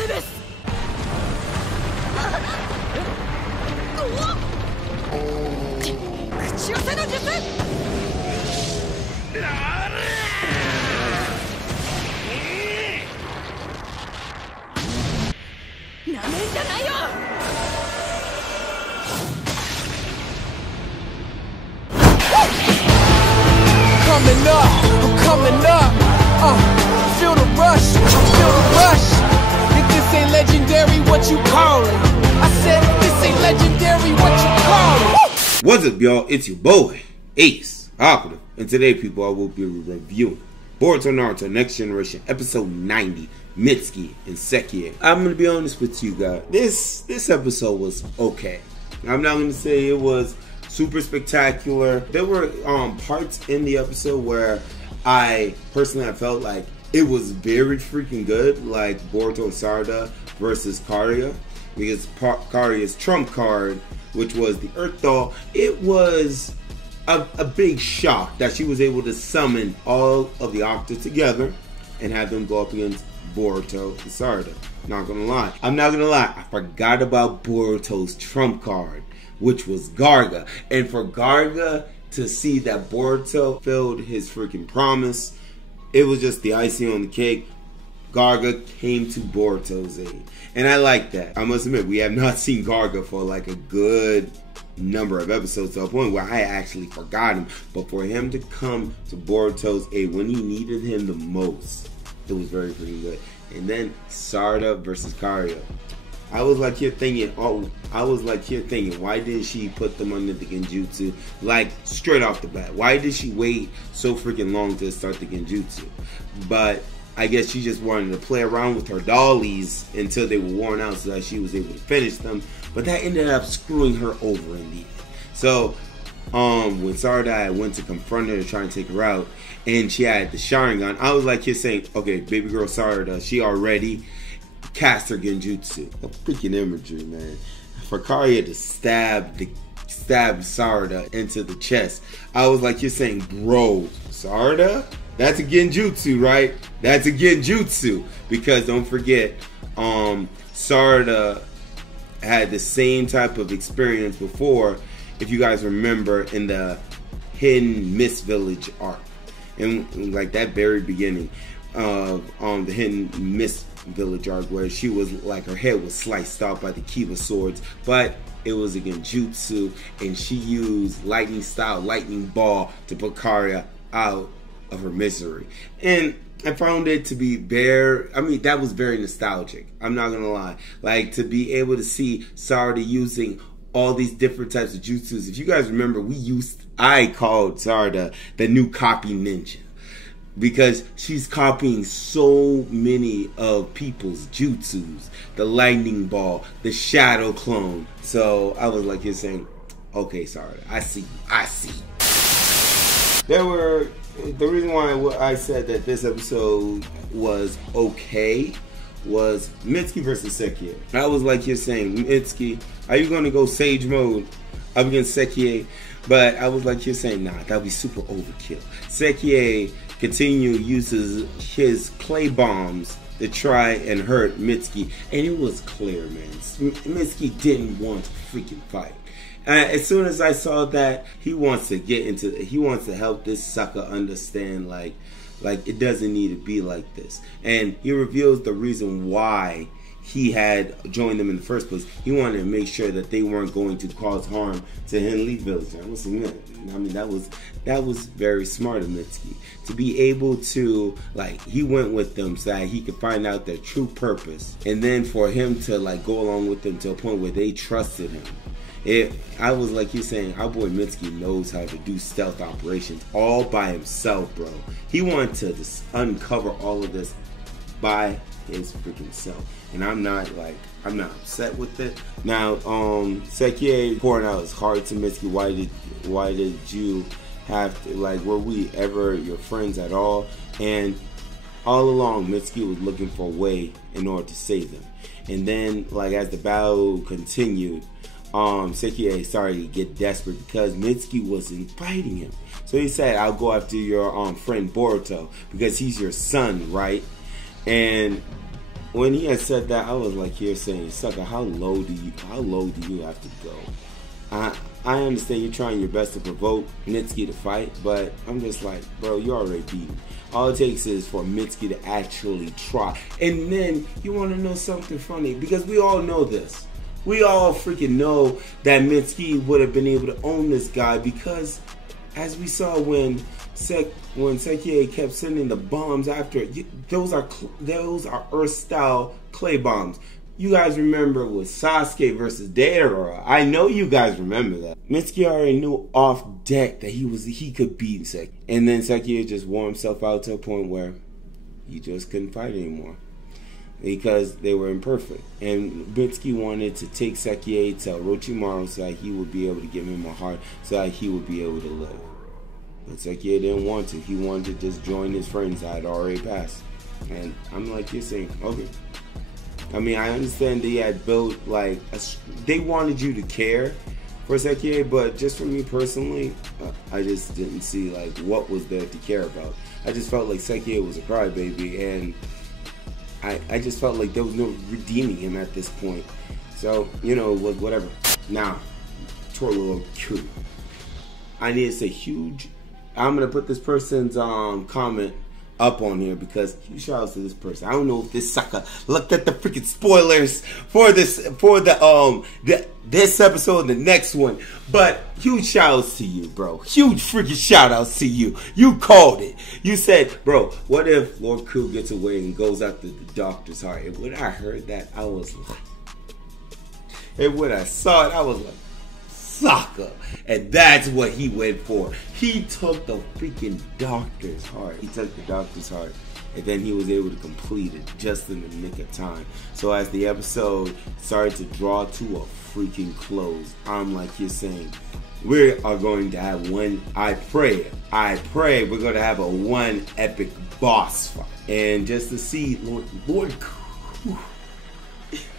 Coming up, I'm coming up. Feel the rush, feel the rush. If this ain't legendary, what you call it? I said, if this ain't legendary, what you call it? What's up, y'all? It's your boy, Ace Operative, and today, people, I will be reviewing Boruto Naruto Next Generation, episode 90, Mitsuki and Sekiei. I'm gonna be honest with you guys. This episode was okay. I'm not gonna say it was super spectacular. There were parts in the episode where I felt like it was very freaking good, like Boruto and Sarada versus Kariya, because Kariya's trump card, which was the Earth Doll, it was a big shock that she was able to summon all of the Octa together and have them go up against Boruto and Sarada. I'm not gonna lie, I forgot about Boruto's trump card, which was Garga. And for Garga to see that Boruto filled his freaking promise, it was just the icing on the cake. Garga came to Boruto's aid. And I like that. I must admit, we have not seen Garga for like a good number of episodes, to a point where I actually forgot him. But for him to come to Boruto's aid when he needed him the most, it was very freaking good. And then Sarada versus Kariya. I was like here thinking, why didn't she put them under the genjutsu, like straight off the bat? Why did she wait so freaking long to start the genjutsu? But I guess she just wanted to play around with her dollies until they were worn out so that she was able to finish them. But that ended up screwing her over in the end. So when Sarada went to confront her to try and take her out, and she had the Sharingan, I was like here saying, okay, baby girl Sarada, she already cast her genjutsu. A freaking imagery, man. For Kariya to stab Sarada into the chest, I was like, you're saying, bro, Sarada? That's a genjutsu, right? That's a genjutsu. Because don't forget, Sarada had the same type of experience before, if you guys remember, in the Hidden Mist Village arc. And like that very beginning of the Hidden Mist Village arc, where she was like, her head was sliced off by the Kiba swords, but it was a genjutsu, and she used lightning ball to put Kariya out of her misery. And I found it to be that was very nostalgic. I'm not gonna lie. Like, to be able to see Sarada using all these different types of jutsus. If you guys remember, I called Sarada the new copy ninja, because she's copying so many of people's jutsus. The lightning ball, the shadow clone. So I was like, you're saying, okay, Sarada, I see. The reason why I said that this episode was okay was Mitsuki versus Sekiei. I was like, you're saying, Mitsuki, are you going to go Sage mode up against Sekiei? But I was like, you're saying, nah, that would be super overkill. Sekiei uses his clay bombs to try and hurt Mitsuki, and it was clear, man. Mitsuki didn't want to freaking fight. As soon as I saw that, he wants to help this sucker understand, like it doesn't need to be like this. And he reveals the reason why he had joined them in the first place. He wanted to make sure that they weren't going to cause harm to Henley Village. I mean, that was very smart of Mitsuki to be able to, like, he went with them so that he could find out their true purpose, and then for him to like go along with them to a point where they trusted him. I was like, you're saying, our boy Mitsuki knows how to do stealth operations all by himself, bro. He wanted to just uncover all of this by his freaking self, and I'm not upset with it. Now, Sekiei pouring out his heart to Mitsuki. Why did you have to, like, were we ever your friends at all? And all along, Mitsuki was looking for a way in order to save them. And then, like, as the battle continued, Sekiei started to get desperate because Mitsuki wasn't fighting him. So he said, I'll go after your friend Boruto because he's your son, right? And when he had said that, I was like, here saying, sucker, how low do you have to go? I understand you're trying your best to provoke Mitsuki to fight, but I'm just like, bro, you already beat him. All it takes is for Mitsuki to actually try. And then you want to know something funny, because we all know this. We all freaking know that Mitsuki would have been able to own this guy, because as we saw when Sekiei kept sending the bombs after, those are Earth-style clay bombs. You guys remember with Sasuke versus Deidara. I know you guys remember that. Mitsuki already knew off deck that he could beat Sekiei. And then Sekiei just wore himself out to a point where he just couldn't fight anymore, because they were imperfect. And Mitsuki wanted to take Sekiei to Orochimaru so that he would be able to give him a heart, so that he would be able to live. But Sekiei didn't want to. He wanted to just join his friends that had already passed. And I'm like, you're saying, okay. I mean, I understand they had built, like, they wanted you to care for Sekiei, but just for me personally, I just didn't see, like, what was there to care about. I just felt like Sekiei was a crybaby, and I just felt like there was no redeeming him at this point. So, you know, whatever. Now, Lord Q. I need to say huge. I'm going to put this person's comment up on here, because huge shout outs to this person. I don't know if this sucker looked at the freaking spoilers for this episode and the next one, but huge shout outs to you, bro. Huge freaking shout outs to you. You called it. You said, bro, what if Lord Ku gets away and goes after the doctor's heart? And when I heard that, I was like, and when I saw it, I was like, sucker. And that's what he went for. He took the freaking doctor's heart. He took the doctor's heart, and then he was able to complete it just in the nick of time. So as the episode started to draw to a freaking close, I'm like, you're saying, we are going to have one, I pray we're going to have a one epic boss fight. And just to see Lord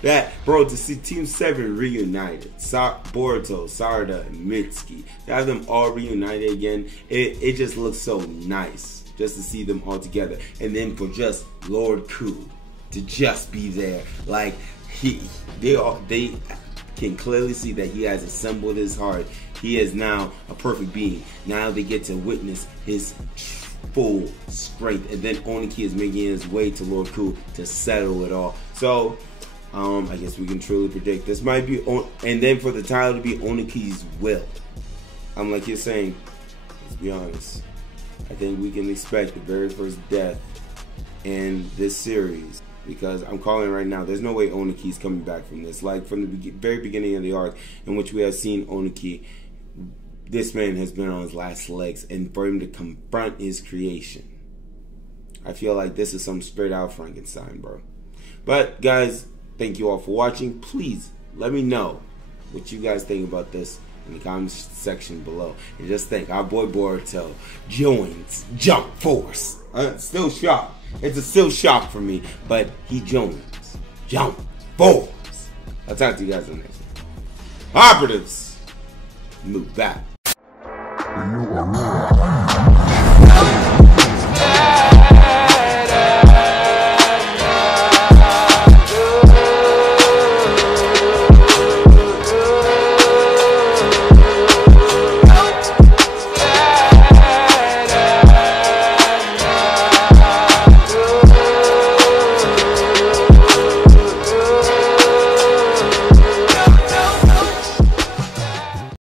that, bro, to see Team 7 reunited, Boruto, Sarada, and Mitsuki, to have them all reunited again, it just looks so nice just to see them all together. And then for just Lord Ku to just be there, like they can clearly see that he has assembled his heart. He is now a perfect being. Now they get to witness his full strength, and then Oniki is making his way to Lord Ku to settle it all. So I guess we can truly predict this might be and then for the title to be Oniki's will. I'm like, you're saying, let's be honest, I think we can expect the very first death in this series, because I'm calling right now, there's no way Oniki's coming back from this. Like, from the very beginning of the arc in which we have seen Oniki, this man has been on his last legs, and for him to confront his creation, I feel like this is some straight out Frankenstein, bro. But guys, thank you all for watching. Please let me know what you guys think about this in the comments section below. And just think, our boy Boruto joins Jump Force. Still shocked. It's a still shock for me, but he joins Jump Force. I'll talk to you guys in the next one. Operatives, move back.